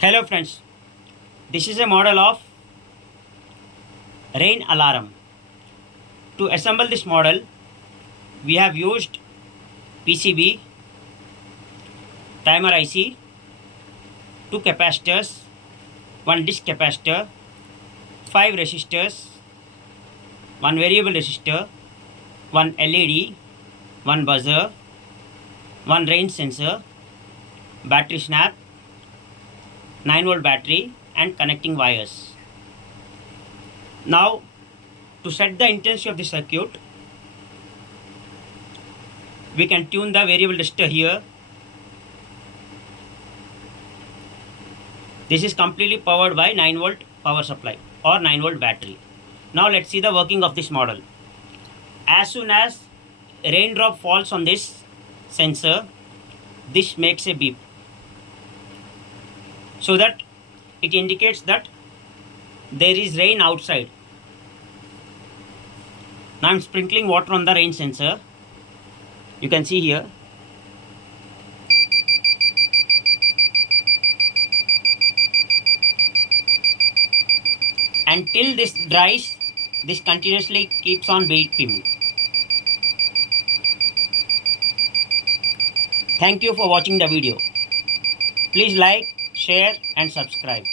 Hello friends, this is a model of rain alarm. To assemble this model, we have used PCB, timer IC, two capacitors, one disk capacitor, five resistors, one variable resistor, one LED, one buzzer, one rain sensor, battery snap, 9-volt battery and connecting wires. Now, to set the intensity of the circuit, we can tune the variable resistor here. This is completely powered by 9-volt power supply or 9-volt battery. Now let's see the working of this model. As soon as a raindrop falls on this sensor, this makes a beep, so that it indicates that there is rain outside. Now I'm sprinkling water on the rain sensor. You can see here. Until this dries, this continuously keeps on beeping. Thank you for watching the video. Please like, share and subscribe.